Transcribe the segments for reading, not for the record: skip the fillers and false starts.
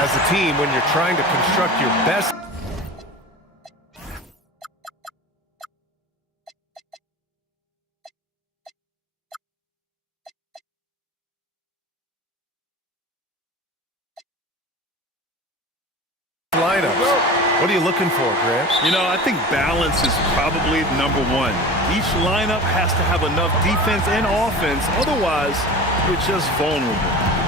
As a team, when you're trying to construct your best lineups, what are you looking for, Grant? You know, I think balance is probably number one. Each lineup has to have enough defense and offense. Otherwise, you're just vulnerable.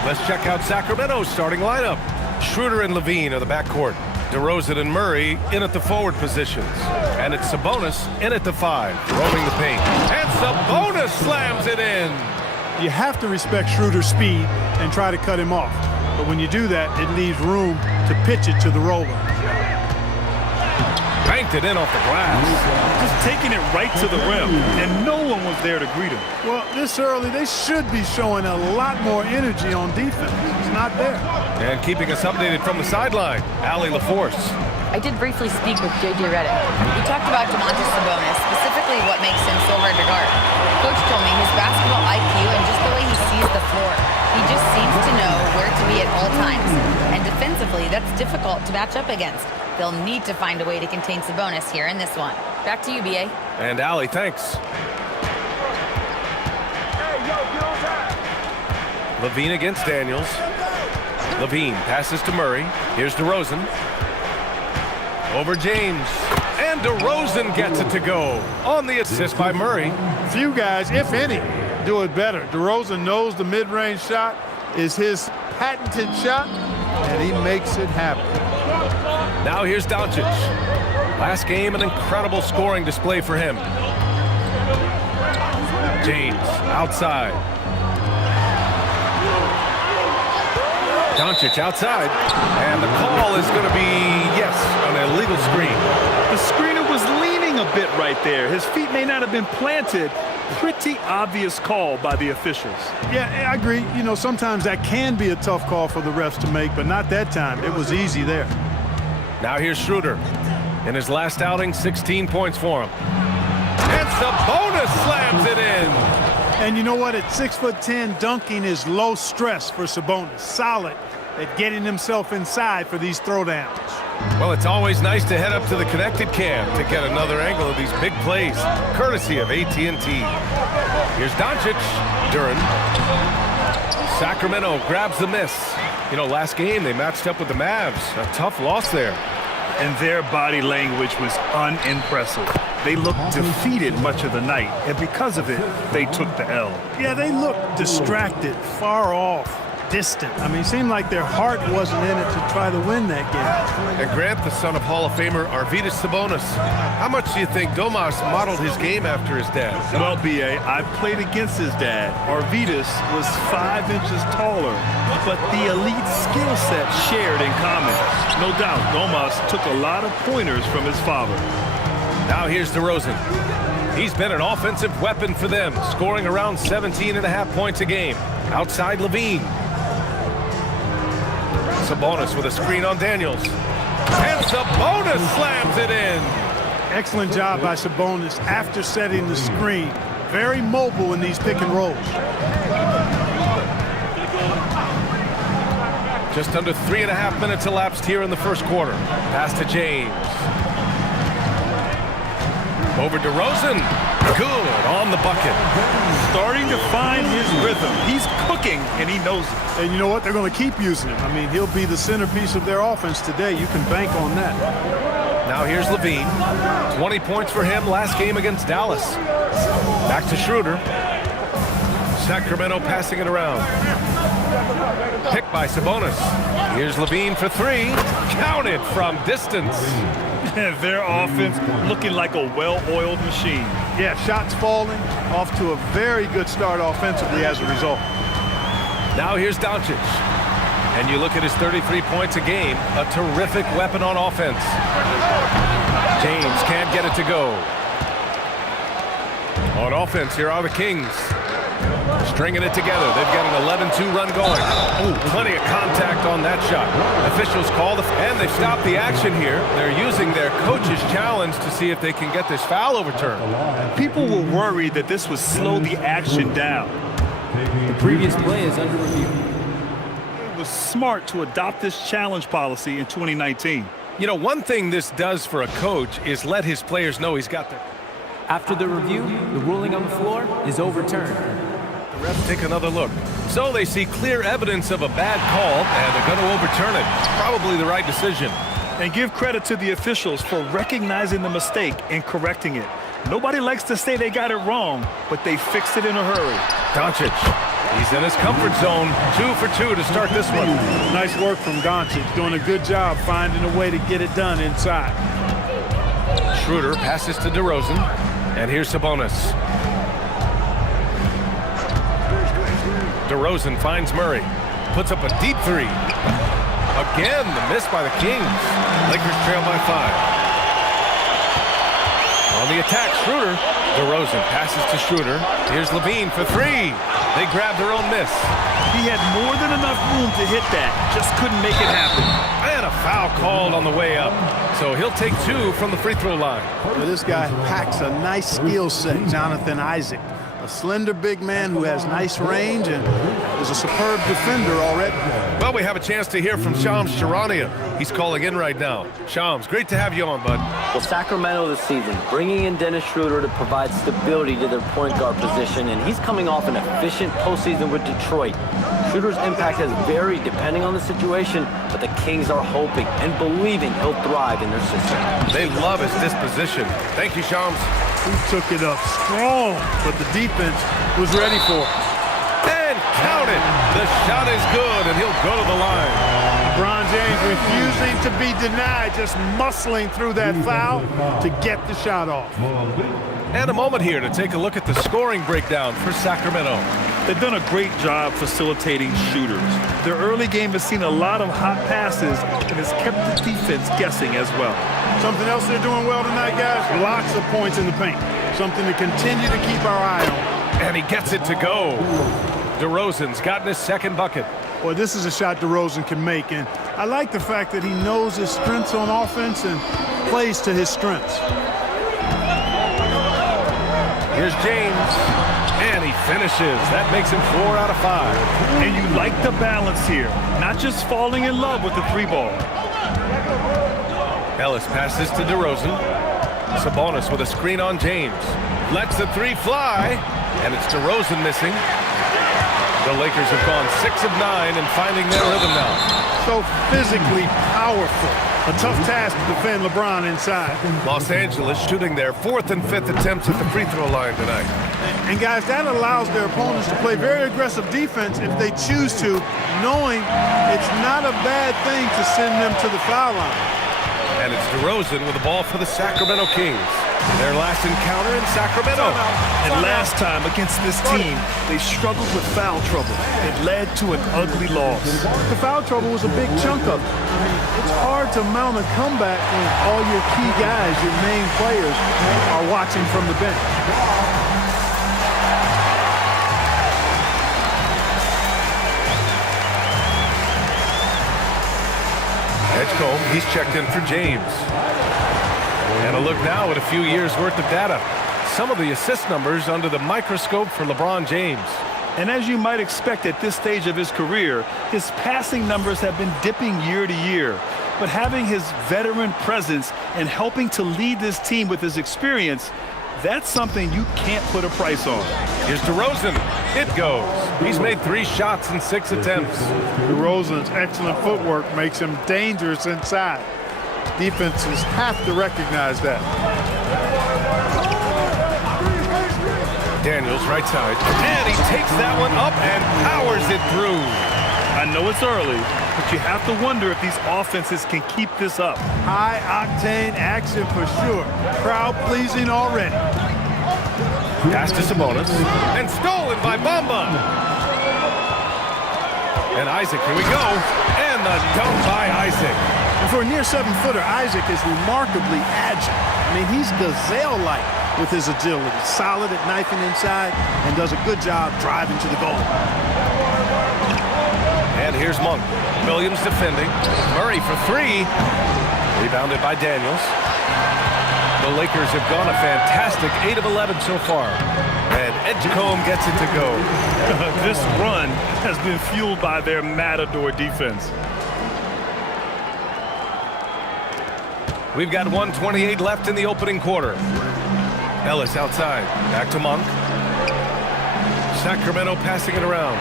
Let's check out Sacramento's starting lineup. Schroeder and Levine are the backcourt. DeRozan and Murray in at the forward positions. And it's Sabonis in at the 5, roaming the paint. And Sabonis slams it in. You have to respect Schroeder's speed and try to cut him off. But when you do that, it leaves room to pitch it to the roller. Banked it in off the glass. Just taking it right to the rim, and no one was there to greet him. Well, this early, they should be showing a lot more energy on defense. It's not there. And keeping us updated from the sideline, Allie LaForce. I did briefly speak with J.J. Redick. We talked about Domantas Sabonis, specifically what makes him so hard to guard. Coach told me his basketball IQ and just the way he sees the floor. He just seems to know where to be at all times. And defensively, that's difficult to match up against. They'll need to find a way to contain Sabonis here in this one. Back to you, B.A. And Allie, thanks. Levine against Daniels. Levine passes to Murray. Here's DeRozan. Over James. And DeRozan gets it to go on the assist by Murray. Few guys, if any, do it better. DeRozan knows the mid-range shot is his patented shot, and he makes it happen. Now here's Doncic. Last game, an incredible scoring display for him. James outside. Doncic outside. And the call is going to be, yes, an illegal screen. The screener was leaning a bit right there. His feet may not have been planted. Pretty obvious call by the officials. Yeah, I agree. You know, sometimes that can be a tough call for the refs to make, but not that time. It was easy there. Now here's Schroeder. In his last outing, 16 points for him. And Sabonis slams it in. And you know what? At 6'10", dunking is low stress for Sabonis. Solid at getting himself inside for these throwdowns. Well, it's always nice to head up to the connected cam to get another angle of these big plays, courtesy of AT&T. Here's Doncic. Duren. Sacramento grabs the miss. You know, last game they matched up with the Mavs. A tough loss there. And their body language was unimpressive. They looked defeated much of the night, and because of it, they took the L. Yeah, they looked distracted, far off, distant. I mean, it seemed like their heart wasn't in it to try to win that game. And Grant, the son of Hall of Famer Arvydas Sabonis. How much do you think Domas modeled his game after his dad? Well, B.A., I played against his dad. Arvydas was 5 inches taller, but the elite skill set shared in common. No doubt, Domas took a lot of pointers from his father. Now here's DeRozan. He's been an offensive weapon for them, scoring around 17.5 points a game. Outside Levine. Sabonis with a screen on Daniels. And Sabonis slams it in. Excellent job by Sabonis after setting the screen. Very mobile in these pick and rolls. Just under 3.5 minutes elapsed here in the first quarter. Pass to James. Over DeRozan. Good on the bucket. Starting to find his rhythm. He's cooking, and he knows it. And you know what? They're going to keep using him. I mean, he'll be the centerpiece of their offense today. You can bank on that. Now here's Levine. 20 points for him last game against Dallas. Back to Schroeder. Sacramento passing it around. Picked by Sabonis. Here's Levine for 3. Counted from distance. Their offense looking like a well-oiled machine. Yeah, shots falling, off to a very good start offensively as a result. Now here's Doncic. And you look at his 33 points a game, a terrific weapon on offense. James can't get it to go. On offense, here are the Kings. Stringing it together. They've got an 11-2 run going. Oh, plenty of contact on that shot. Officials call and they've stopped the action here. They're using their coach's challenge to see if they can get this foul overturned. People were worried that this would slow the action down. The previous play is under review. It was smart to adopt this challenge policy in 2019. You know, one thing this does for a coach is let his players know he's got their... After the review, the ruling on the floor is overturned. The refs take another look. So they see clear evidence of a bad call, and they're going to overturn it. It's probably the right decision. And give credit to the officials for recognizing the mistake and correcting it. Nobody likes to say they got it wrong, but they fixed it in a hurry. Doncic, he's in his comfort zone. 2 for 2 to start this one. Nice work from Doncic, doing a good job finding a way to get it done inside. Schroeder passes to DeRozan, and here's Sabonis. DeRozan finds Murray, puts up a deep three. Again, the miss by the Kings. Lakers trail by 5. On the attack, Schroeder. DeRozan passes to Schroeder. Here's Levine for 3. They grab their own miss. He had more than enough room to hit that, just couldn't make it happen. And a foul called on the way up. So he'll take 2 from the free throw line. Well, this guy packs a nice skill set, Jonathan Isaac. A slender big man who has nice range and is a superb defender already. Well, we have a chance to hear from Shams Charania. He's calling in right now. Shams, great to have you on, bud. Well, Sacramento this season, bringing in Dennis Schroeder to provide stability to their point guard position, and he's coming off an efficient postseason with Detroit. Schroeder's impact has varied depending on the situation, but the Kings are hoping and believing he'll thrive in their system. They love his disposition. Thank you, Shams. He took it up strong, but the defense was ready for it. And count it. The shot is good, and he'll go to the line. LeBron James refusing to be denied, just muscling through that foul to get the shot off. And a moment here to take a look at the scoring breakdown for Sacramento. They've done a great job facilitating shooters. Their early game has seen a lot of hot passes and has kept the defense guessing as well. Something else they're doing well tonight, guys, lots of points in the paint. Something to continue to keep our eye on. And he gets it to go. DeRozan's gotten his second bucket. Boy, this is a shot DeRozan can make, and I like the fact that he knows his strengths on offense and plays to his strengths. Here's James, and he finishes. That makes him 4 out of 5. And you like the balance here, not just falling in love with the 3-ball. Ellis passes to DeRozan. Sabonis with a screen on James. Lets the 3 fly, and it's DeRozan missing. The Lakers have gone 6 of 9 and finding their rhythm now. So physically powerful. A tough task to defend LeBron inside. Los Angeles shooting their 4th and 5th attempts at the free throw line tonight. And guys, that allows their opponents to play very aggressive defense if they choose to, knowing it's not a bad thing to send them to the foul line. And it's DeRozan with the ball for the Sacramento Kings. Their last encounter in Sacramento. And last time against this team, they struggled with foul trouble. It led to an ugly loss. The foul trouble was a big chunk of it. I mean, it's hard to mount a comeback when all your key guys, your main players, are watching from the bench. Edgecombe, he's checked in for James. And a look now at a few years worth of data. Some of the assist numbers under the microscope for LeBron James. And as you might expect at this stage of his career, his passing numbers have been dipping year to year. But having his veteran presence and helping to lead this team with his experience, that's something you can't put a price on. Here's DeRozan. It goes. He's made 3 shots in 6 attempts. DeRozan's excellent footwork makes him dangerous inside. Defenses have to recognize that. Daniels right side. And he takes that one up and powers it through. I know it's early, but you have to wonder if these offenses can keep this up. High-octane action for sure. Crowd-pleasing already. Pass to Sabonis. And stolen by Bamba. And Isaac, here we go. And the dunk by Isaac. And for a near 7-footer, Isaac is remarkably agile. I mean, he's gazelle-like with his agility, solid at knifing inside, and does a good job driving to the goal. And here's Monk. Williams defending. Murray for three. Rebounded by Daniels. The Lakers have gone a fantastic 8 of 11 so far. And Edgecombe gets it to go. This run has been fueled by their Matador defense. We've got 1:28 left in the opening quarter. Ellis outside. Back to Monk. Sacramento passing it around.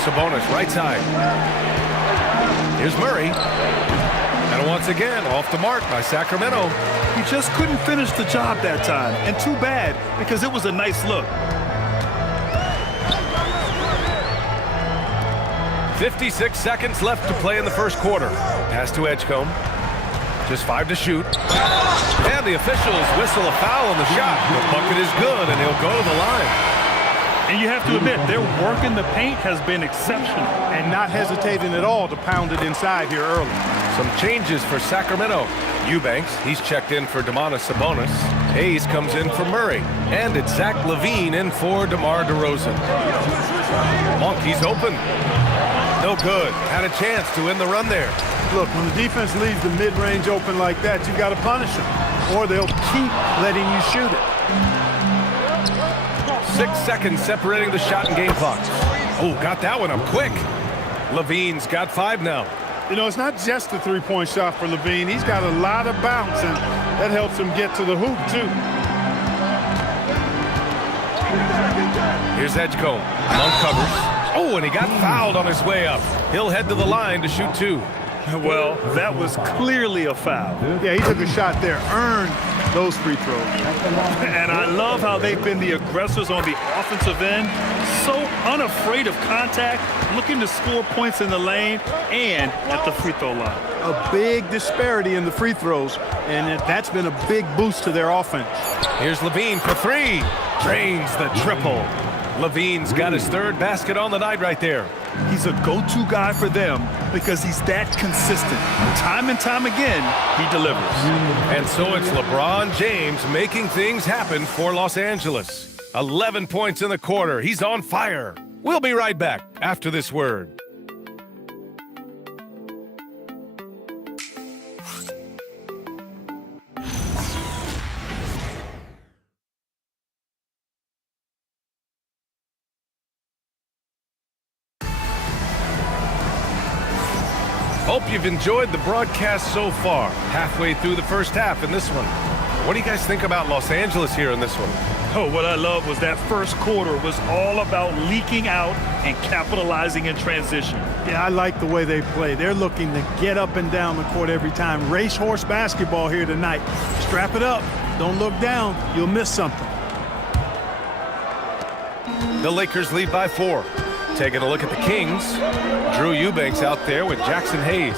Sabonis right side. Here's Murray. And once again, off the mark by Sacramento. He just couldn't finish the job that time. And too bad, because it was a nice look. 56 seconds left to play in the first quarter. Pass to Edgecombe. Just 5 to shoot. And the officials whistle a foul on the shot. The bucket is good, and he'll go to the line. And you have to admit, their work in the paint has been exceptional. And not hesitating at all to pound it inside here early. Some changes for Sacramento. Eubanks, he's checked in for Domantas Sabonis. Hayes comes in for Murray. And it's Zach LaVine in for DeMar DeRozan. Monk, he's open. No good. Had a chance to win the run there. Look, when the defense leaves the mid-range open like that, you got to punish them, or they'll keep letting you shoot it. 6 seconds separating the shot and game clock. Oh, got that one up quick. LaVine's got 5 now. You know, it's not just the three-point shot for LaVine. He's got a lot of bounce, and that helps him get to the hoop, too. Here's Edgecombe. Monk covers. Oh, and he got fouled on his way up. He'll head to the line to shoot 2. Well, that was clearly a foul. Yeah, he took a shot there, earned those free throws. And I love how they've been the aggressors on the offensive end. So unafraid of contact, looking to score points in the lane and at the free throw line. A big disparity in the free throws, and that's been a big boost to their offense. Here's LaVine for 3. Drains the triple. LaVine's got his 3rd basket on the night right there. He's a go-to guy for them because he's that consistent. Time and time again, he delivers. And so it's LeBron James making things happen for Los Angeles. 11 points in the quarter. He's on fire. We'll be right back after this word. Hope you've enjoyed the broadcast so far. Halfway through the first half in this one. What do you guys think about Los Angeles here in this one? Oh, what I love was that first quarter was all about leaking out and capitalizing in transition. Yeah, I like the way they play. They're looking to get up and down the court every time. Racehorse basketball here tonight. Strap it up. Don't look down. You'll miss something. The Lakers lead by 4. Taking a look at the Kings. Drew Eubanks out there with Jackson Hayes.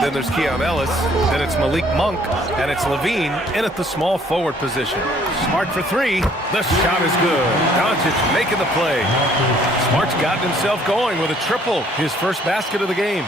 Then there's Keon Ellis. Then it's Malik Monk. And it's LaVine in at the small forward position. Smart for 3. The shot is good. Doncic making the play. Smart's gotten himself going with a triple. His first basket of the game.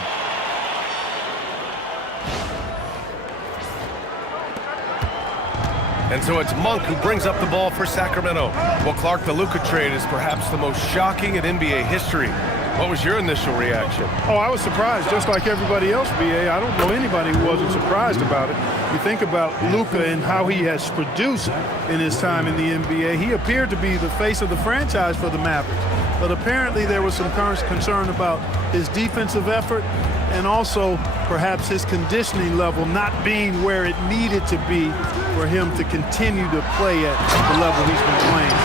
And so it's Monk who brings up the ball for Sacramento. Well, Clark, the Luka trade is perhaps the most shocking in NBA history. What was your initial reaction? Oh, I was surprised, just like everybody else, B.A. I don't know anybody who wasn't surprised about it. You think about Luka and how he has produced in his time in the NBA. He appeared to be the face of the franchise for the Mavericks. But apparently there was some concern about his defensive effort and also perhaps his conditioning level not being where it needed to be for him to continue to play at the level he's been playing.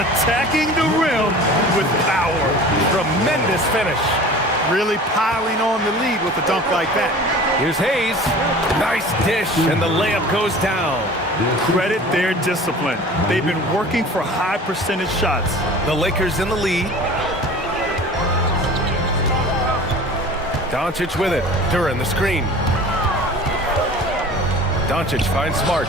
Attacking the rim with power. Tremendous finish. Really piling on the lead with a dunk like that. Here's Hayes. Nice dish, and the layup goes down. Credit their discipline. They've been working for high percentage shots. The Lakers in the lead. Doncic with it. Duran the screen. Doncic finds Smart.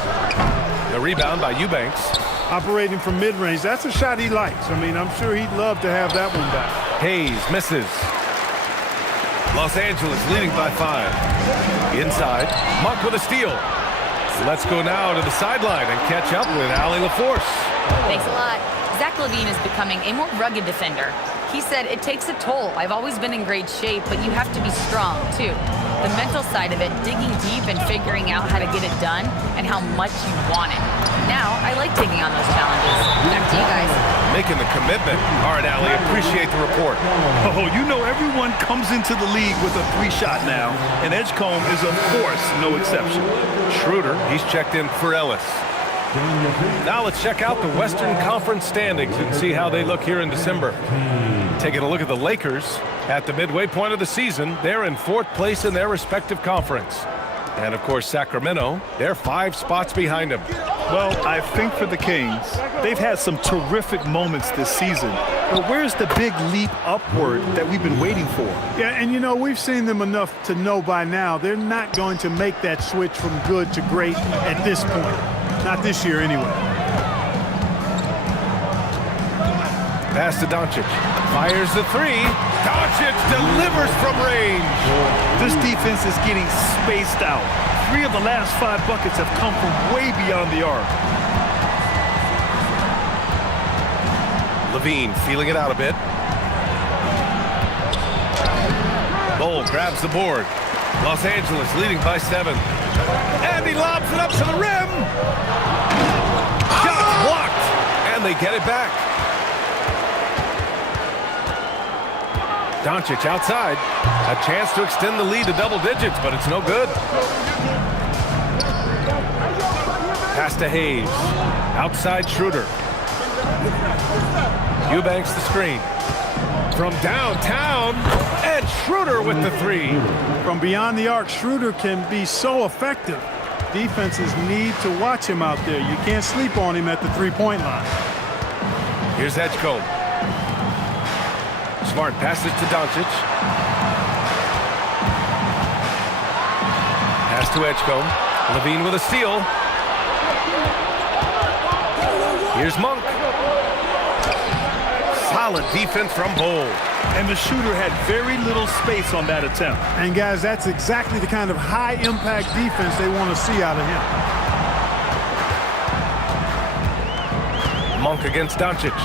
The rebound by Eubanks. Operating from mid-range, that's a shot he likes. I mean, I'm sure he'd love to have that one back. Hayes misses. Los Angeles leading by 5. Inside, Monk with a steal. So let's go now to the sideline and catch up with Allie LaForce. Thanks a lot. Zach LaVine is becoming a more rugged defender. He said, it takes a toll. I've always been in great shape, but you have to be strong, too. The mental side of it, digging deep and figuring out how to get it done and how much you want it. Now, I like taking on those challenges. Back to you guys. Making the commitment. All right, Allie, appreciate the report. Oh, you know everyone comes into the league with a 3-shot now, and Edgecombe is, of course, no exception. Schroeder, he's checked in for Ellis. Now let's check out the Western Conference standings and see how they look here in December. Taking a look at the Lakers at the midway point of the season. They're in 4th place in their respective conference. And, of course, Sacramento, they're 5 spots behind them. Well, I think for the Kings, they've had some terrific moments this season. But where's the big leap upward that we've been waiting for? Yeah, and you know, we've seen them enough to know by now they're not going to make that switch from good to great at this point. Not this year, anyway. Pass to Doncic. Fires the 3. Doncic delivers from range. This defense is getting spaced out. 3 of the last 5 buckets have come from way beyond the arc. LaVine feeling it out a bit. Bol grabs the board. Los Angeles leading by 7. And he lobs it up to the rim. Shot blocked. And they get it back. Doncic outside. A chance to extend the lead to double digits, but it's no good. Pass to Hayes. Outside Schroeder. Eubanks the screen. From downtown, and Schroeder with the 3. From beyond the arc, Schroeder can be so effective. Defenses need to watch him out there. You can't sleep on him at the 3-point line. Here's Edgecombe. Smart passes to Doncic. Pass to Edgecombe. LaVine with a steal. Here's Monk. Solid defense from Bol. And the shooter had very little space on that attempt. And guys, that's exactly the kind of high-impact defense they want to see out of him. Monk against Doncic.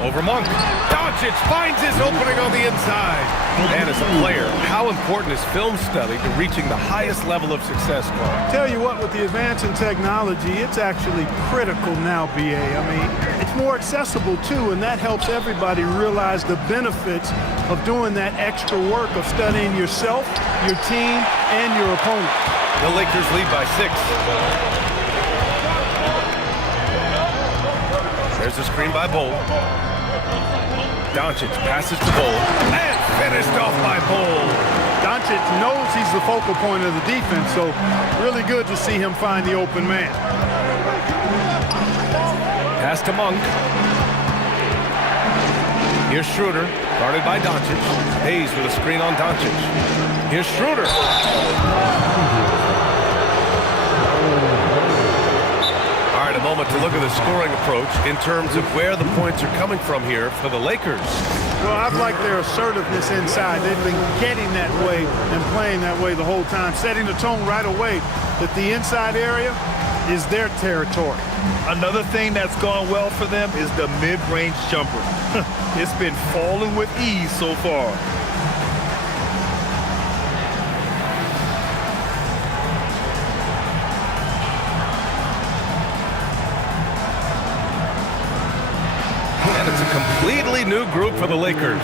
Over Monk. Doncic finds his opening on the inside. And as a player, how important is film study to reaching the highest level of success, Carl? Tell you what, with the advance in technology, it's actually critical now, BA. I mean, it's more accessible, too, and that helps everybody realize the benefits of doing that extra work of studying yourself, your team, and your opponent. The Lakers lead by 6. There's a screen by Bol. Doncic passes to Bol. And finished off by Bol. Doncic knows he's the focal point of the defense, so really good to see him find the open man. Pass to Monk. Here's Schroeder, guarded by Doncic. Hayes with a screen on Doncic. Here's Schroeder. All right, a moment to look at the scoring approach in terms of where the points are coming from here for the Lakers. Well, I've liked their assertiveness inside. They've been getting that way and playing that way the whole time, setting the tone right away that the inside area is their territory. Another thing that's gone well for them is the mid-range jumper. It's been falling with ease so far. And it's a completely new group for the Lakers.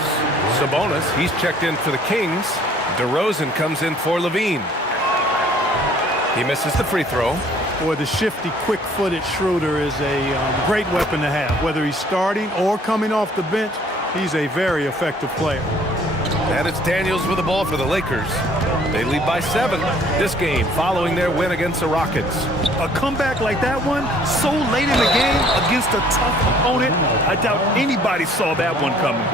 Sabonis, he's checked in for the Kings. DeRozan comes in for LaVine. He misses the free throw. Boy, the shifty, quick-footed Schroeder is a great weapon to have. Whether he's starting or coming off the bench, he's a very effective player. And it's Daniels with the ball for the Lakers. They lead by 7 this game following their win against the Rockets. A comeback like that one, so late in the game against a tough opponent, I doubt anybody saw that one coming.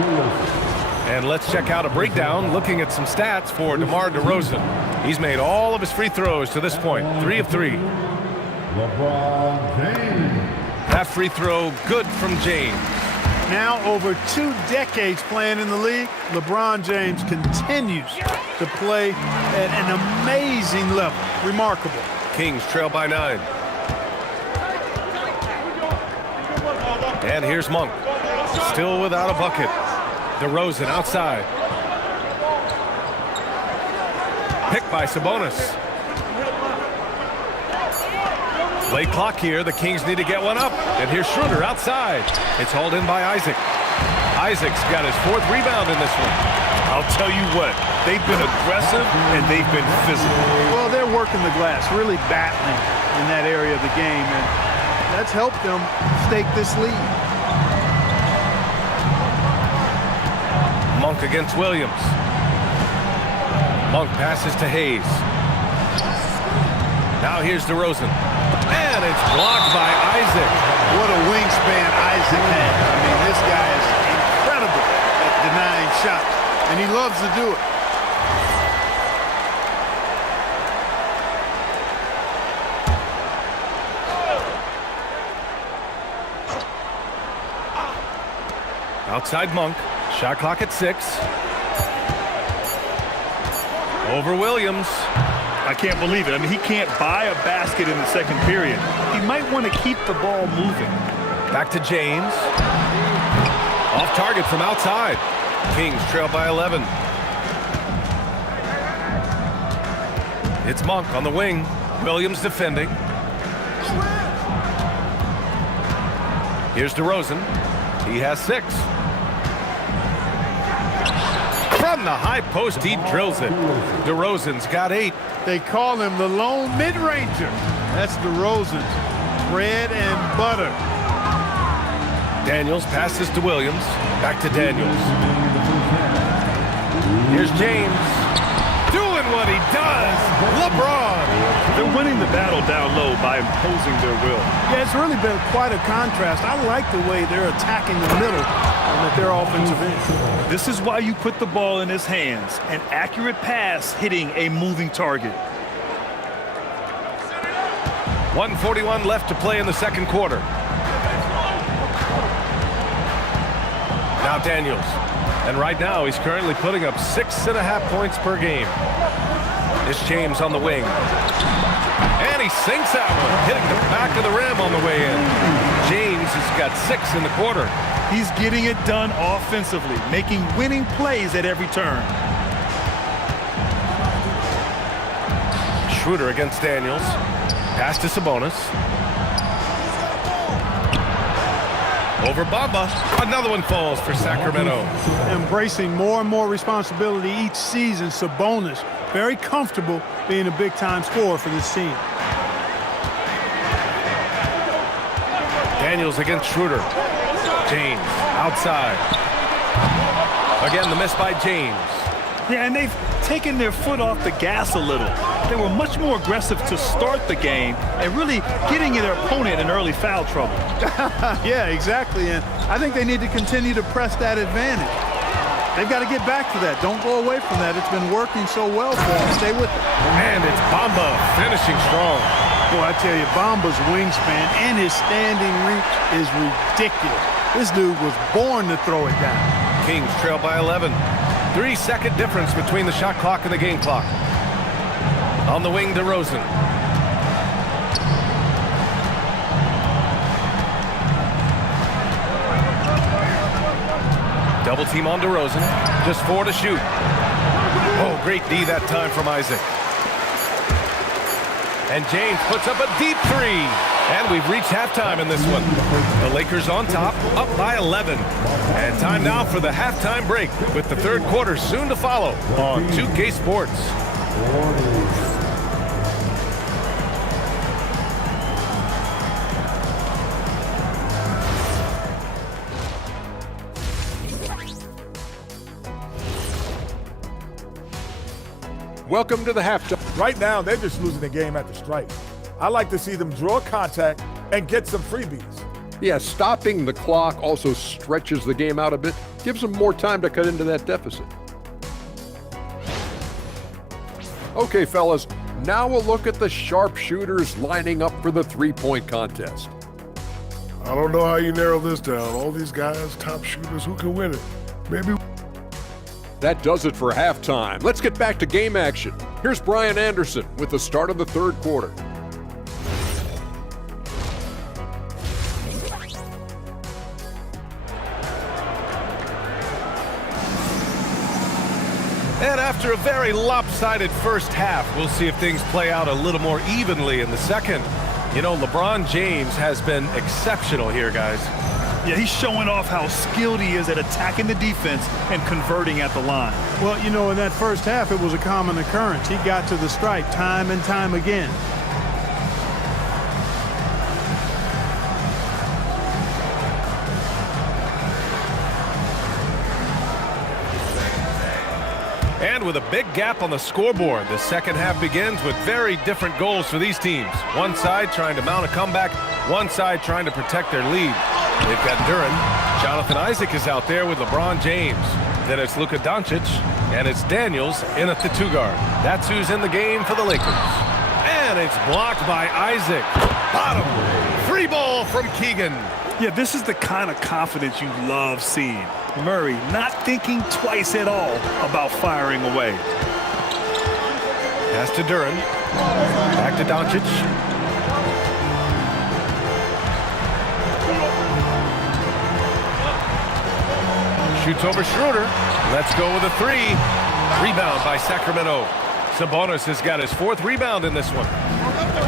And let's check out a breakdown looking at some stats for DeMar DeRozan. He's made all of his free throws to this point, 3 of 3. LeBron James. That free throw good from James. Now over 2 decades playing in the league, LeBron James continues to play at an amazing level. Remarkable. Kings trail by 9. And here's Monk. Still without a bucket. DeRozan outside. Picked by Sabonis. Late clock here. The Kings need to get one up. And here's Schroeder outside. It's hauled in by Isaac. Isaac's got his 4th rebound in this one. I'll tell you what, they've been aggressive and they've been physical. Well, they're working the glass, really battling in that area of the game, and that's helped them stake this lead. Monk against Williams. Monk passes to Hayes. Now here's DeRozan. And it's blocked by Isaac. What a wingspan Isaac has. I mean, this guy is incredible at denying shots, and he loves to do it. Outside Monk. Shot clock at 6. Over Williams. I can't believe it. I mean, he can't buy a basket in the second period. He might want to keep the ball moving. Back to James. Off target from outside. Kings trail by 11. It's Monk on the wing. Williams defending. Here's DeRozan. He has 6. From the high post, he drills it. DeRozan's got 8. They call him the lone mid-ranger. That's DeRozan's bread and butter. Daniels passes to Williams. Back to Daniels. Here's James. Doing what he does. LeBron. They're winning the battle down low by imposing their will. Yeah, it's really been quite a contrast. I like the way they're attacking the middle and at their offensive end. This is why you put the ball in his hands. An accurate pass hitting a moving target. 1:41 left to play in the second quarter. Now Daniels. And right now he's currently putting up 6.5 points per game. It's James on the wing. And he sinks that one, hitting the back of the rim on the way in. James has got 6 in the quarter. He's getting it done offensively, making winning plays at every turn. Schroeder against Daniels. Pass to Sabonis. Over Bamba. Another one falls for Sacramento. Embracing more and more responsibility each season, Sabonis very comfortable being a big-time scorer for this team. Daniels against Schroeder. James outside. Again, the miss by James. Yeah, and they've taken their foot off the gas a little. They were much more aggressive to start the game and really getting their opponent in early foul trouble. Yeah, exactly, and I think they need to continue to press that advantage. They've got to get back to that. Don't go away from that. It's been working so well for them. Stay with it. And it's Bamba finishing strong. Boy, I tell you, Bamba's wingspan and his standing reach is ridiculous. This dude was born to throw it down. Kings trail by 11. 3-second difference between the shot clock and the game clock. On the wing, DeRozan. Double team on DeRozan. Just 4 to shoot. Oh, great D that time from Isaac. And James puts up a deep 3. And we've reached halftime in this one. The Lakers on top, up by 11. And time now for the halftime break, with the third quarter soon to follow on 2K Sports. Welcome to the halftime. Right now, they're just losing the game at the stripe. I like to see them draw contact and get some freebies. Yeah, stopping the clock also stretches the game out a bit, gives them more time to cut into that deficit. Okay, fellas, now we'll look at the sharpshooters lining up for the three-point contest. I don't know how you narrow this down. All these guys, top shooters, who can win it? Maybe. That does it for halftime. Let's get back to game action. Here's Brian Anderson with the start of the third quarter. And after a very lopsided first half, we'll see if things play out a little more evenly in the second. You know, LeBron James has been exceptional here, guys. Yeah, he's showing off how skilled he is at attacking the defense and converting at the line. Well, you know, in that first half, it was a common occurrence. He got to the stripe time and time again. And with a big gap on the scoreboard, the second half begins with very different goals for these teams. One side trying to mount a comeback, one side trying to protect their lead. They've got Duren. Jonathan Isaac is out there with LeBron James. Then it's Luka Doncic, and it's Daniels in at the two-guard. That's who's in the game for the Lakers. And it's blocked by Isaac. Bottom. Free ball from Keegan. Yeah, this is the kind of confidence you love seeing. Murray not thinking twice at all about firing away. Pass to Duren. Back to Doncic. Shoots over Schroeder. Let's go with a three. Rebound by Sacramento. Sabonis has got his fourth rebound in this one.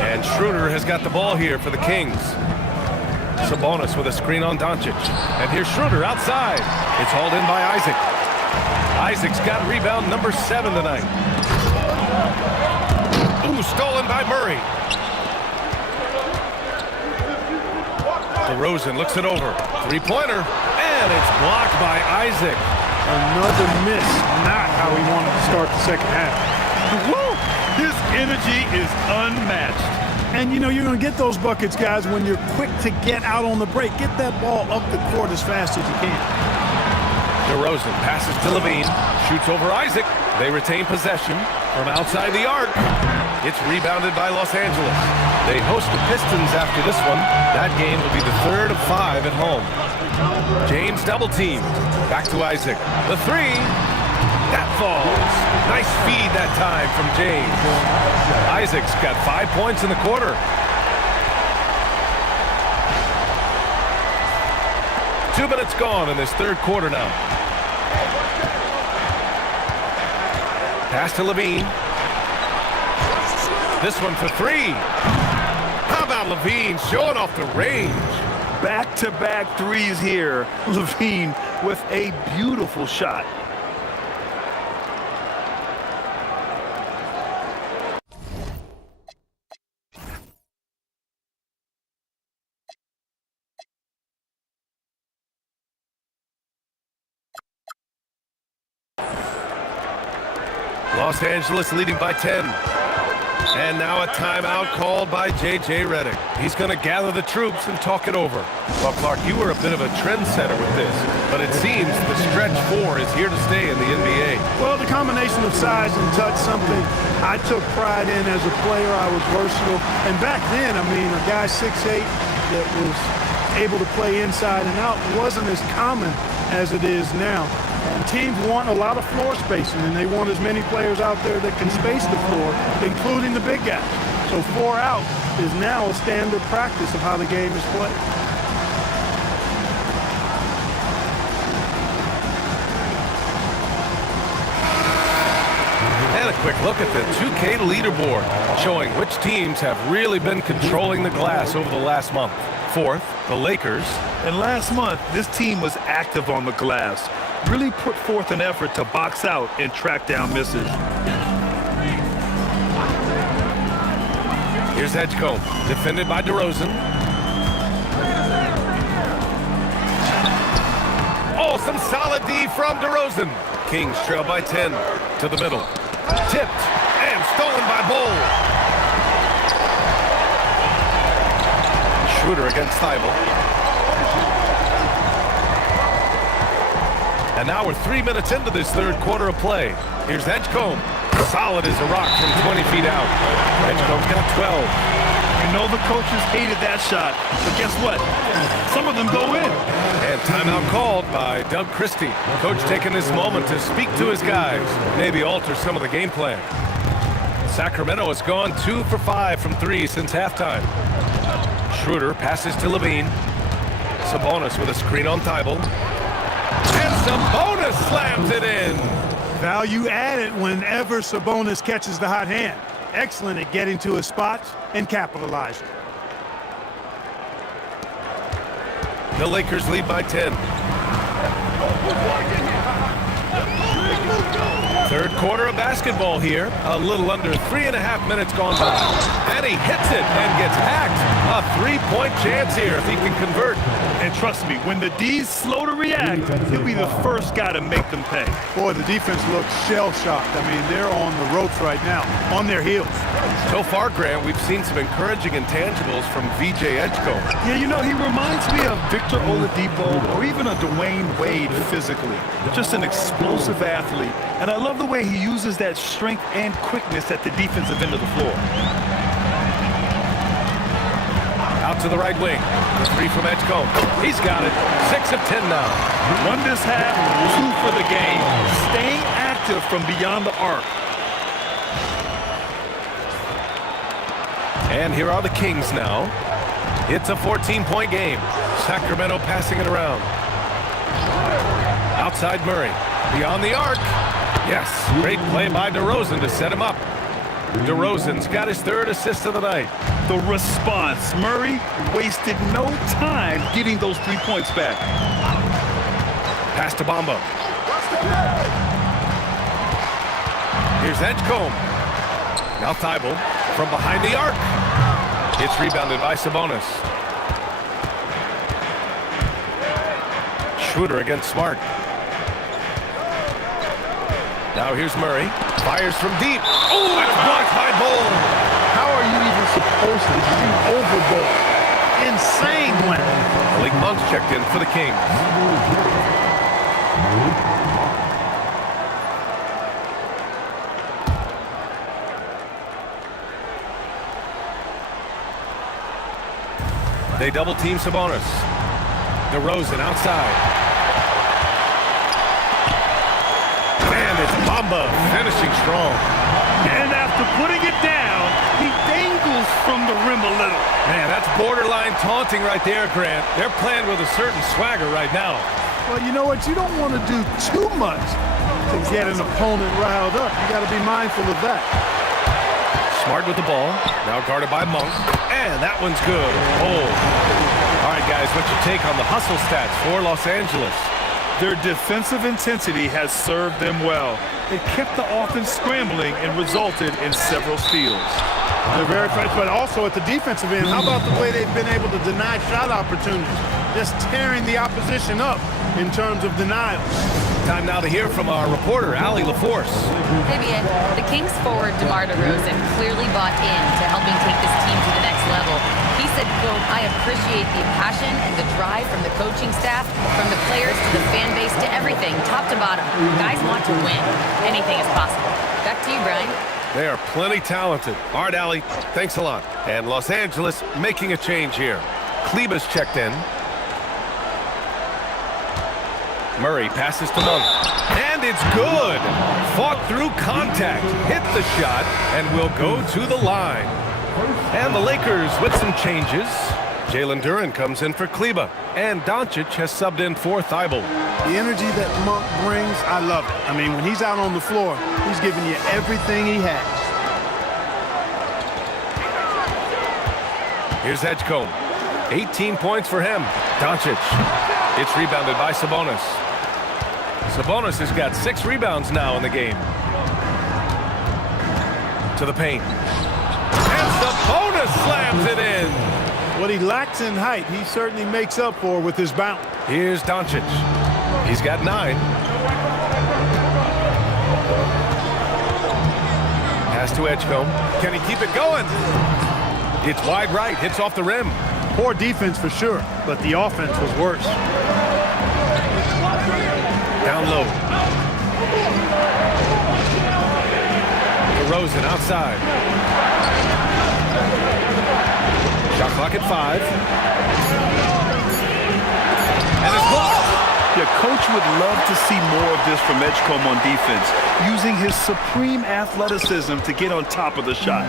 And Schroeder has got the ball here for the Kings. Sabonis with a screen on Doncic. And here's Schroeder outside. It's hauled in by Isaac. Isaac's got rebound number 7 tonight. Ooh, stolen by Murray. DeRozan looks it over. Three-pointer. And it's blocked by Isaac. Another miss. Not how he wanted to start the second half. Woo! His energy is unmatched. And, you know, you're going to get those buckets, guys, when you're quick to get out on the break. Get that ball up the court as fast as you can. DeRozan passes to Levine. Shoots over Isaac. They retain possession from outside the arc. It's rebounded by Los Angeles. They host the Pistons after this one. That game will be the third of 5 at home. James double-teamed. Back to Isaac. The three. That falls. Nice feed that time from James. Isaac's got 5 points in the quarter. Two minutes gone in this third quarter now. Pass to Levine. This one for three. How about Levine showing off the range? Back-to-back threes here. Levine with a beautiful shot. Los Angeles leading by 10. And now a timeout called by J.J. Redick. He's going to gather the troops and talk it over. Well, Clark, you were a bit of a trendsetter with this, but it seems the stretch 4 is here to stay in the NBA. Well, the combination of size and touch, something I took pride in as a player. I was versatile. And back then, I mean, a guy 6'8" that was able to play inside and out wasn't as common as it is now. And teams want a lot of floor spacing, and they want as many players out there that can space the floor, including the big guys. So 4 out is now a standard practice of how the game is played. And a quick look at the 2K leaderboard, showing which teams have really been controlling the glass over the last month. Fourth, the Lakers. And last month, this team was active on the glass. Really put forth an effort to box out and track down misses. Here's Edgecombe, defended by DeRozan. Oh, some solid D from DeRozan. Kings trail by 10 to the middle. Tipped and stolen by Bull. Schroeder against Thibault. And now we're 3 minutes into this third quarter of play. Here's Edgecombe. Solid as a rock from 20 feet out. Edgecombe's got 12. You know the coaches hated that shot, but guess what? Some of them go in. And timeout called by Doug Christie. Coach taking this moment to speak to his guys, maybe alter some of the game plan. Sacramento has gone 2 for 5 from 3 since halftime. Schroeder passes to Levine. Sabonis with a screen on Thibault. And Sabonis slams it in. Value added whenever Sabonis catches the hot hand. Excellent at getting to his spots and capitalizing. The Lakers lead by 10. Third quarter of basketball here. A little under 3.5 minutes gone by. And he hits it and gets hacked. A 3-point chance here if he can convert. And trust me, when the D's slow to react, he'll be the first guy to make them pay. Boy, the defense looks shell-shocked. I mean, they're on the ropes right now, on their heels. So far, Grant, we've seen some encouraging intangibles from VJ Edgecombe. Yeah, you know, he reminds me of Victor Oladipo or even a Dwayne Wade physically. Just an explosive athlete. And I love the way he uses that strength and quickness at the defensive end of the floor. Out to the right wing. 3 from Edgecombe. He's got it. 6 of 10 now. 1 this half, 2 for the game. Staying active from beyond the arc. And here are the Kings now. It's a 14-point game. Sacramento passing it around. Outside Murray. Beyond the arc. Yes, great play by DeRozan to set him up. DeRozan's got his 3rd assist of the night. The response. Murray wasted no time getting those 3 points back. Pass to Bamba. Here's Edgecombe. Now Thibault from behind the arc. It's rebounded by Sabonis. Schroeder against Smart. Now here's Murray. Fires from deep. Oh, it's blocked by Bull. How are you even supposed to shoot over Bull? Insane win. Malik Monk's checked in for the Kings. They double team Sabonis. DeRozan outside. And it's Bamba finishing strong. And after putting it down, he dangles from the rim a little. Man, that's borderline taunting right there, Grant. They're playing with a certain swagger right now. Well, you know what? You don't want to do too much to get an opponent riled up. You got to be mindful of that. Smart with the ball. Now guarded by Monk. And that one's good. Oh. All right, guys, what's your take on the hustle stats for Los Angeles? Their defensive intensity has served them well. It kept the offense scrambling and resulted in several steals. They're very fresh, but also at the defensive end, how about the way they've been able to deny shot opportunities? Just tearing the opposition up in terms of denials. Time now to hear from our reporter, Allie LaForce. Hey, BA. The Kings forward DeMar DeRozan clearly bought in to helping take this team to the next level. He said, quote, "I appreciate the passion and the drive from the coaching staff, from the players to the fan base to everything, top to bottom. Guys want to win. Anything is possible." Back to you, Brian. They are plenty talented. All right, Allie, thanks a lot. And Los Angeles making a change here. Kleber's checked in. Murray passes to Monk. And it's good. Fought through contact, hit the shot, and will go to the line. And the Lakers with some changes. Jalen Duren comes in for Kleber. And Doncic has subbed in for Thibault. The energy that Monk brings, I love it. I mean, when he's out on the floor, he's giving you everything he has. Here's Edgecombe. 18 points for him. Doncic. It's rebounded by Sabonis. Sabonis has got 6 rebounds now in the game. To the paint. And Sabonis slams it in. What he lacks in height, he certainly makes up for with his bounce. Here's Doncic. He's got 9. Pass to Edgecombe. Can he keep it going? It's wide right. Hits off the rim. Poor defense for sure, but the offense was worse. Down low. DeRozan outside. Shot clock at 5. And it's blocked. Yeah, coach would love to see more of this from Edgecombe on defense, using his supreme athleticism to get on top of the shot.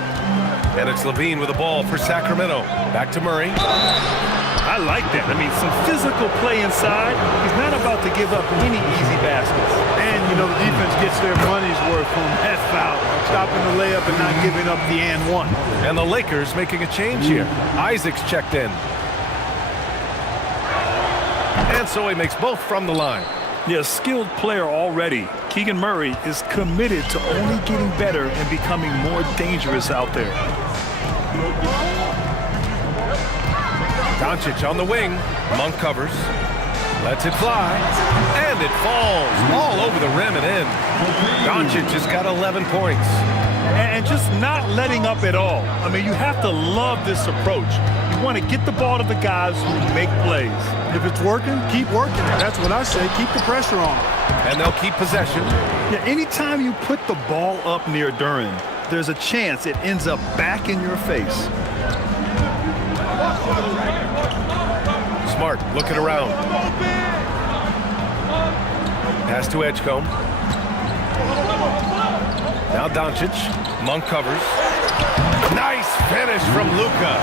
And it's Levine with the ball for Sacramento. Back to Murray. I like that. I mean, some physical play inside. He's not about to give up any easy baskets. And, you know, the defense gets their money's worth on that foul. Stopping the layup and not giving up the and one. And the Lakers making a change here. Isaac's checked in. And so he makes both from the line. Yeah, skilled player already. Keegan Murray is committed to only getting better and becoming more dangerous out there. Doncic on the wing. Monk covers. Lets it fly. And it falls all over the rim and in. Doncic has got 11 points. And just not letting up at all. I mean, you have to love this approach. You want to get the ball to the guys who make plays. If it's working, keep working. That's what I say. Keep the pressure on. And they'll keep possession. Yeah, anytime you put the ball up near Duren, there's a chance it ends up back in your face. Smart looking around. Pass to Edgecombe. Now Doncic. Monk covers. Nice finish from Luka.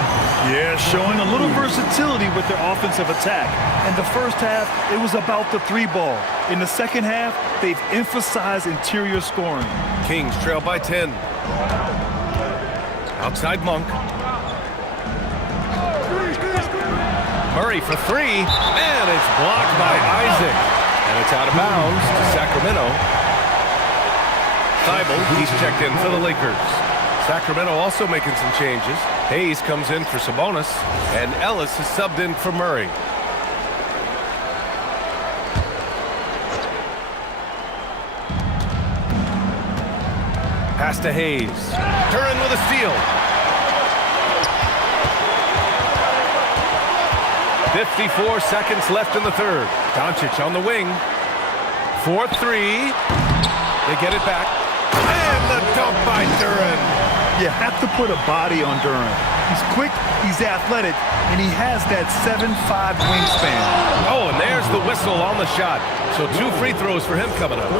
Yeah, showing a little versatility with their offensive attack. In the first half, it was about the 3-ball. In the second half, they've emphasized interior scoring. Kings trail by 10. Outside Monk. Murray for 3, and it's blocked by Isaac. And it's out of bounds to Sacramento. Thibault, he's checked in for the Lakers. Sacramento also making some changes. Hayes comes in for Sabonis, and Ellis is subbed in for Murray. Pass to Hayes. Duren with a steal. 54 seconds left in the third. Doncic on the wing. 4-3. They get it back. And the dunk by Duren. You have to put a body on Duren. He's quick, he's athletic, and he has that 7'5" wingspan. Oh, and there's the whistle on the shot. So 2 free throws for him coming up.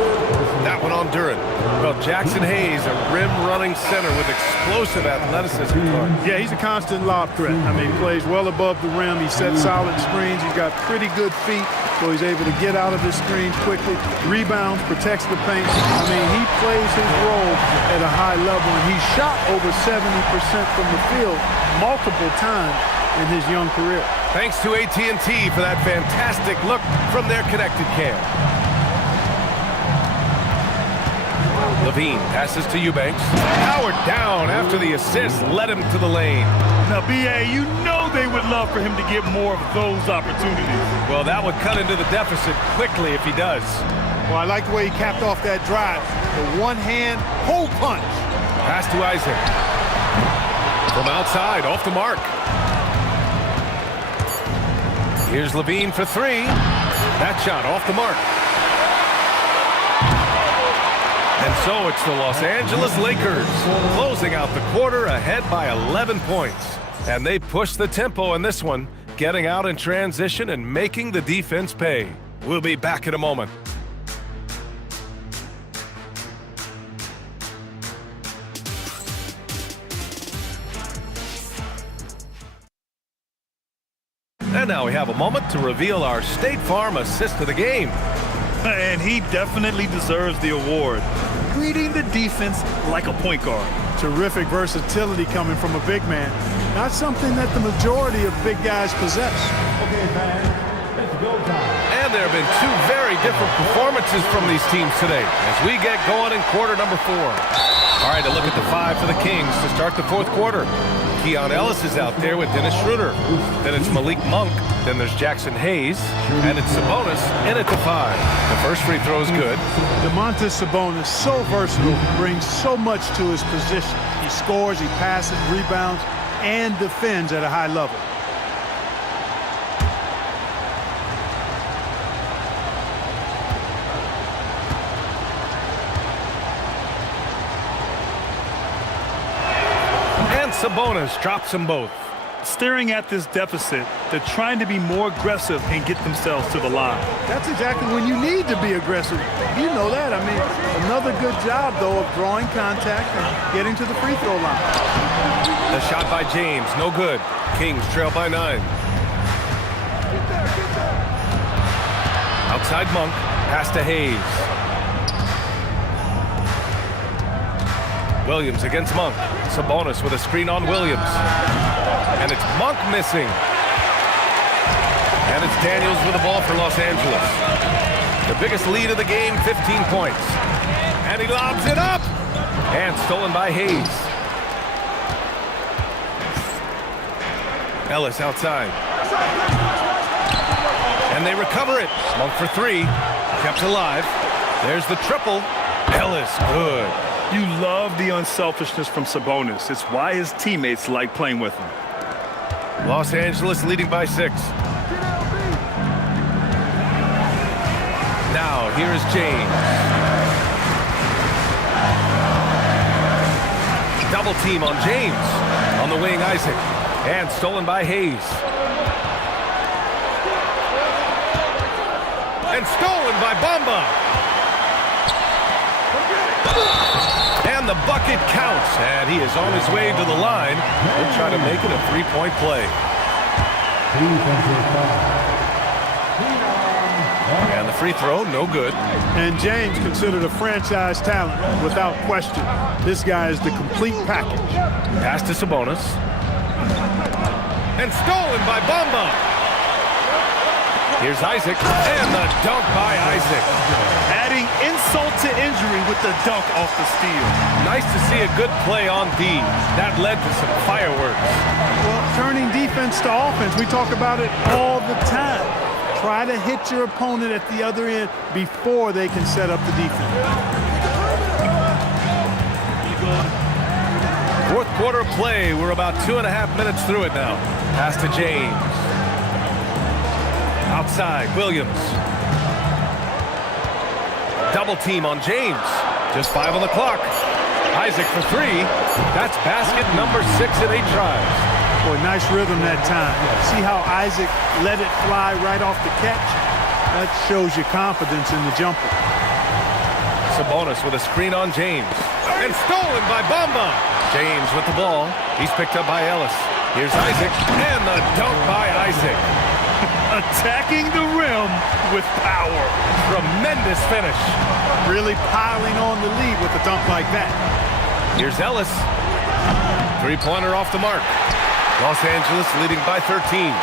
That one on Duren. Well, Jackson Hayes, a rim-running center with explosive athleticism. Yeah, he's a constant lob threat. I mean, he plays well above the rim. He sets solid screens. He's got pretty good feet, so he's able to get out of his screens quickly. Rebounds, protects the paint. I mean, he plays his role at a high level, and he shot over 70% from the field multiple times in his young career. Thanks to AT&T for that fantastic look from their connected cam. Levine passes to Eubanks. Howard down after the assist led him to the lane. Now, B.A., you know they would love for him to get more of those opportunities. Well, that would cut into the deficit quickly if he does. Well, I like the way he capped off that drive. The one-hand hole punch. Pass to Isaac. From outside, off the mark. Here's Levine for 3. That shot off the mark. And so it's the Los Angeles Lakers closing out the quarter ahead by 11 points. And they push the tempo in this one, getting out in transition and making the defense pay. We'll be back in a moment. And now we have a moment to reveal our State Farm assist of the game. And he definitely deserves the award. Reading the defense like a point guard. Terrific versatility coming from a big man. Not something that the majority of big guys possess. Okay, fans, it's go time. And there have been 2 very different performances from these teams today as we get going in quarter number 4. All right, a look at the 5 for the Kings to start the 4th quarter. Keon Ellis is out there with Dennis Schroeder. Then it's Malik Monk. Then there's Jackson Hayes. And it's Sabonis in at the 5. The first free throw is good. Domantas Sabonis, so versatile, brings so much to his position. He scores, he passes, rebounds, and defends at a high level. Sabonis drops them both. staring at this deficit, they're trying to be more aggressive and get themselves to the line. That's exactly when you need to be aggressive. You know that. I mean, another good job, though, of drawing contact and getting to the free throw line. The shot by James, no good. Kings trail by 9. Outside Monk, pass to Hayes. Williams against Monk. Sabonis with a screen on Williams. And it's Monk missing. And it's Daniels with the ball for Los Angeles. The biggest lead of the game, 15 points. And he lobs it up. And stolen by Hayes. Ellis outside. And they recover it. Monk for 3. Kept alive. There's the triple. Ellis, good. You love the unselfishness from Sabonis. It's why his teammates like playing with him. Los Angeles leading by 6. Now, here is James. Double team on James. On the wing, Isaac. And stolen by Hayes. And stolen by Bamba. And the bucket counts. And he is on his way to the line. He'll try to make it a 3-point play. And the free throw, no good. And James considered a franchise talent without question. This guy is the complete package. Pass to Sabonis. And stolen by Bamba. Here's Isaac. And the dunk by Isaac. Adding insult to injury with the dunk off the steal. Nice to see a good play on D. That led to some fireworks. Well, turning defense to offense, we talk about it all the time. Try to hit your opponent at the other end before they can set up the defense. Fourth quarter play. We're about 2.5 minutes through it now. Pass to James. Outside, Williams. Double team on James. Just 5 on the clock. Isaac for 3. That's basket number 6 in 8 tries. Boy, nice rhythm that time. See how Isaac let it fly right off the catch? That shows you confidence in the jumper. Sabonis with a screen on James. And stolen by Bamba. James with the ball. He's picked up by Ellis. Here's Isaac. And the dunk by Isaac. Attacking the rim with power. Tremendous finish. Really piling on the lead with a dunk like that. Here's Ellis. 3-pointer off the mark. Los Angeles leading by 13.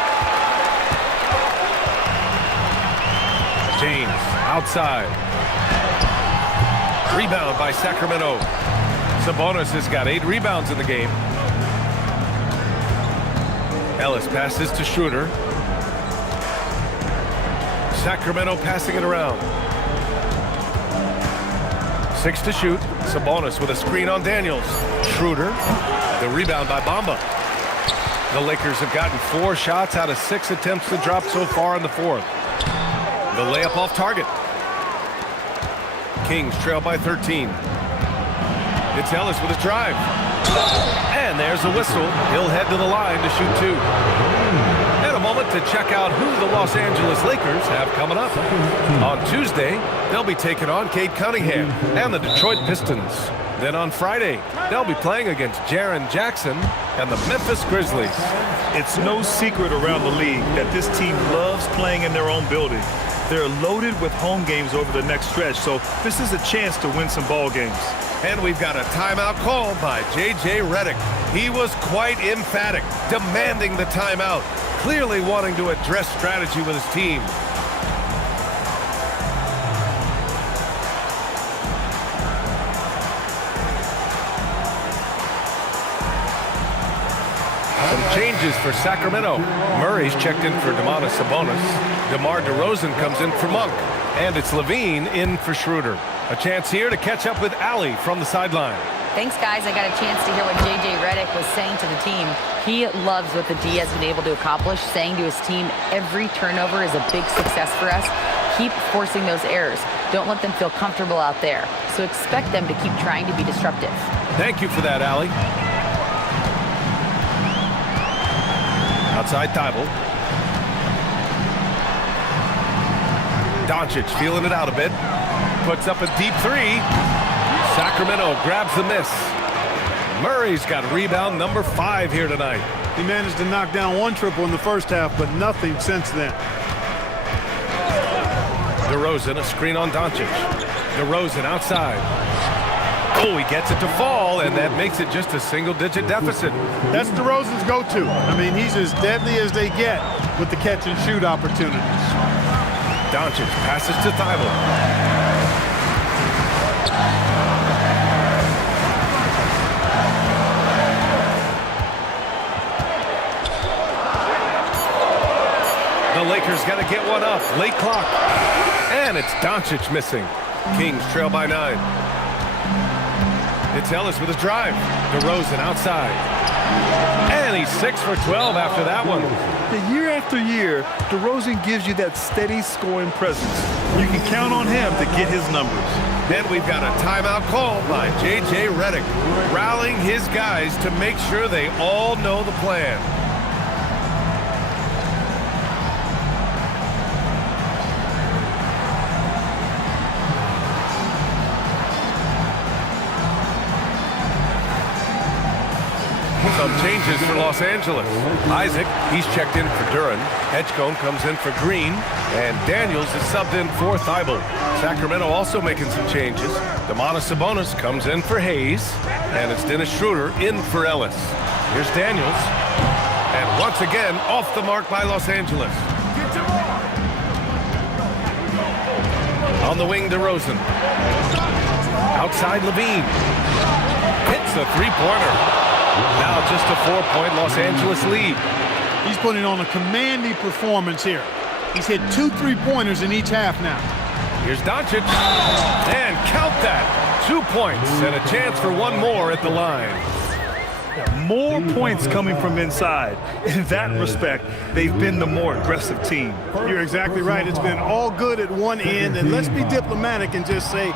James outside. Rebound by Sacramento. Sabonis has got 8 rebounds in the game. Ellis passes to Schroeder. Sacramento passing it around. 6 to shoot. Sabonis with a screen on Daniels. Schroeder. The rebound by Bamba. The Lakers have gotten 4 shots out of 6 attempts to drop so far in the fourth. The layup off target. Kings trail by 13. It's Ellis with a drive. And there's a whistle. He'll head to the line to shoot 2. And a moment to check out who the Los Angeles Lakers have coming up. On Tuesday, they'll be taking on Cade Cunningham and the Detroit Pistons. Then on Friday, they'll be playing against Jaren Jackson and the Memphis Grizzlies. It's no secret around the league that this team loves playing in their own building. They're loaded with home games over the next stretch, so this is a chance to win some ball games. And we've got a timeout called by J.J. Redick. He was quite emphatic, demanding the timeout, clearly wanting to address strategy with his team. Some changes for Sacramento. Murray's checked in for Domantas Sabonis. DeMar DeRozan comes in for Monk. And it's Levine in for Schroeder. A chance here to catch up with Allie from the sideline. Thanks, guys. I got a chance to hear what J.J. Redick was saying to the team. He loves what the D has been able to accomplish, saying to his team, every turnover is a big success for us. Keep forcing those errors. Don't let them feel comfortable out there. So expect them to keep trying to be disruptive. Thank you for that, Allie. Outside Thibault. Doncic feeling it out a bit. Puts up a deep three. Sacramento grabs the miss. Murray's got rebound number 5 here tonight. He managed to knock down 1 triple in the first half, but nothing since then. DeRozan, a screen on Doncic. DeRozan outside. Oh, he gets it to fall, and that makes it just a single-digit deficit. That's DeRozan's go-to. I mean, he's as deadly as they get with the catch-and-shoot opportunities. Doncic passes to Thibault. The Lakers got to get one up. Late clock. And it's Doncic missing. Kings trail by 9. It's Ellis with a drive. DeRozan outside. And he's 6 for 12 after that one. Year after year, DeRozan gives you that steady scoring presence. You can count on him to get his numbers. Then we've got a timeout called by J.J. Redick, rallying his guys to make sure they all know the plan. Some changes for Los Angeles. Isaac, he's checked in for Duran. Edgecombe comes in for Green. And Daniels is subbed in for Thibault. Sacramento also making some changes. Domantas Sabonis comes in for Hayes. And it's Dennis Schroeder in for Ellis. Here's Daniels. And once again, off the mark by Los Angeles. On the wing, DeRozan. Outside Levine. Hits a three-pointer. Now just a 4-point Los Angeles lead. He's putting on a commanding performance here. He's hit 2 3-pointers in each half now. Here's Doncic. And count that. 2 points and a chance for one more at the line. More points coming from inside. In that respect, they've been the more aggressive team. You're exactly right. It's been all good at one end, and let's be diplomatic and just say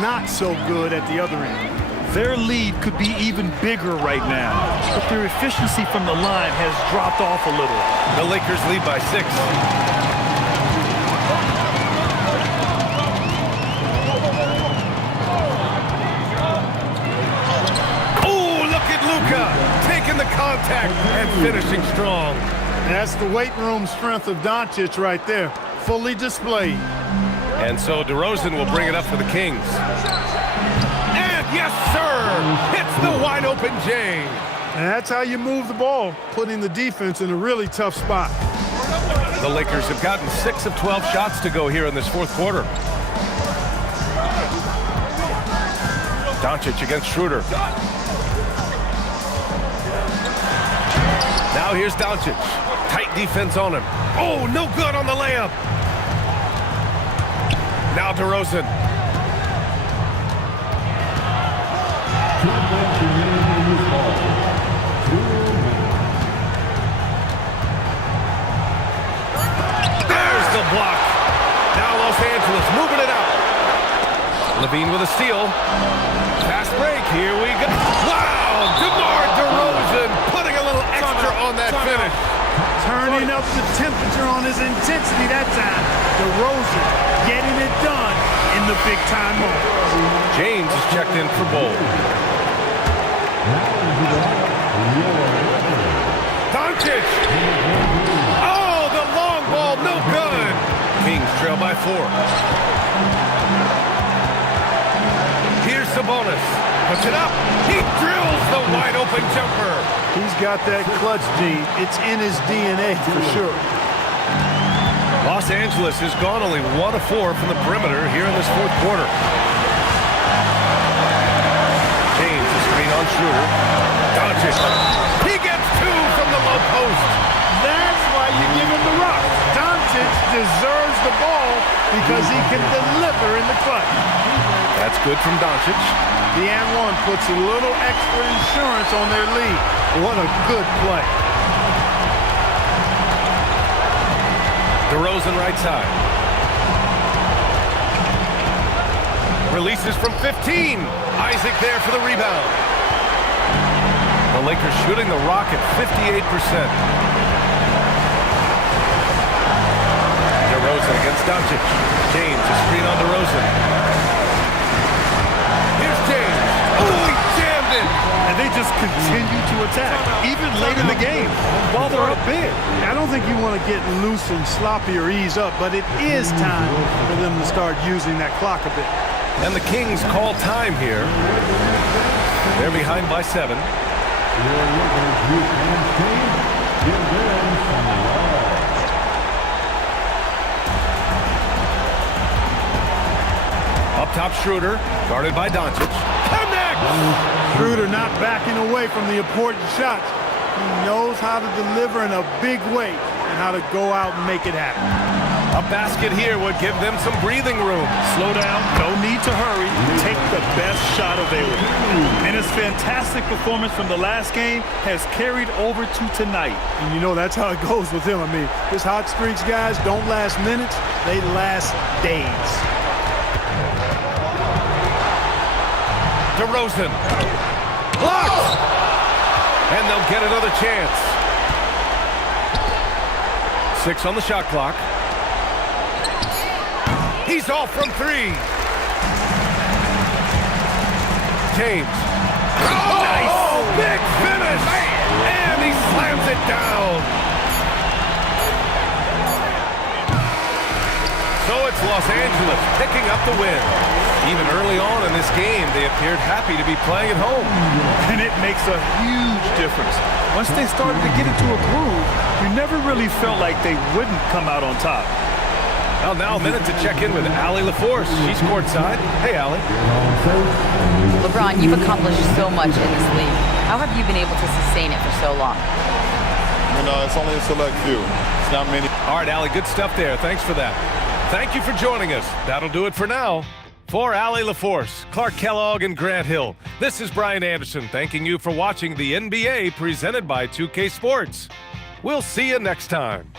not so good at the other end. Their lead could be even bigger right now, but their efficiency from the line has dropped off a little. The Lakers lead by 6. Oh, look at Luka taking the contact and finishing strong. That's the weight room strength of Doncic right there, fully displayed. And so DeRozan will bring it up for the Kings. Yes, sir! Hits the wide-open J. And that's how you move the ball, putting the defense in a really tough spot. The Lakers have gotten 6 of 12 shots to go here in this fourth quarter. Doncic against Schroeder. Now here's Doncic. Tight defense on him. Oh, no good on the layup. Now DeRozan. There's the block. Now Los Angeles moving it out. Levine with a steal. Fast break. Here we go. Wow! DeMar DeRozan putting a little extra on that finish. Turning up the temperature on his intensity that time. DeRozan getting it done in the big-time moment. James is checked in for Bowl. Doncic! Oh, the long ball, no good! Kings trail by 4. Here's Sabonis. Puts it up. He drills the wide-open jumper. He's got that clutch gene. It's in his DNA for sure. Los Angeles has gone only 1 of 4 from the perimeter here in this fourth quarter. James, the screen on Schroeder. Doncic. He gets 2 from the low post. That's why you give him the rock. Doncic deserves the ball because he can deliver in the clutch. That's good from Doncic. The and one puts a little extra insurance on their lead. What a good play. DeRozan right side. Releases from 15. Isaac there for the rebound. The Lakers shooting the rock at 58%. DeRozan against Doncic. James, a screen on DeRozan. Here's James. Oh, he jammed it. And they just continue to attack, even late in the game, while they're up big. I don't think you want to get loose and sloppy or ease up, but it is time for them to start using that clock a bit. And the Kings call time here. They're behind by 7. Up top, Schroeder, guarded by Doncic. Connect! Schroeder not backing away from the important shots. He knows how to deliver in a big way and how to go out and make it happen. A basket here would give them some breathing room. Slow down, no need to hurry. Take the best shot available. And his fantastic performance from the last game has carried over to tonight. And you know that's how it goes with him. I mean, his hot streaks, guys, don't last minutes. They last days. DeRozan. Blocked! And they'll get another chance. 6 on the shot clock. He's off from 3. James. Oh, nice! Big finish! And he slams it down. So it's Los Angeles picking up the win. Even early on in this game, they appeared happy to be playing at home. And it makes a huge difference. Once they started to get into a groove, you never really felt like they wouldn't come out on top. Well, now a minute to check in with Allie LaForce. She's courtside. Hey, Allie. LeBron, you've accomplished so much in this league. How have you been able to sustain it for so long? You know, it's only a select few. It's not many. All right, Allie, good stuff there. Thanks for that. Thank you for joining us. That'll do it for now. For Allie LaForce, Clark Kellogg, and Grant Hill, this is Brian Anderson thanking you for watching the NBA presented by 2K Sports. We'll see you next time.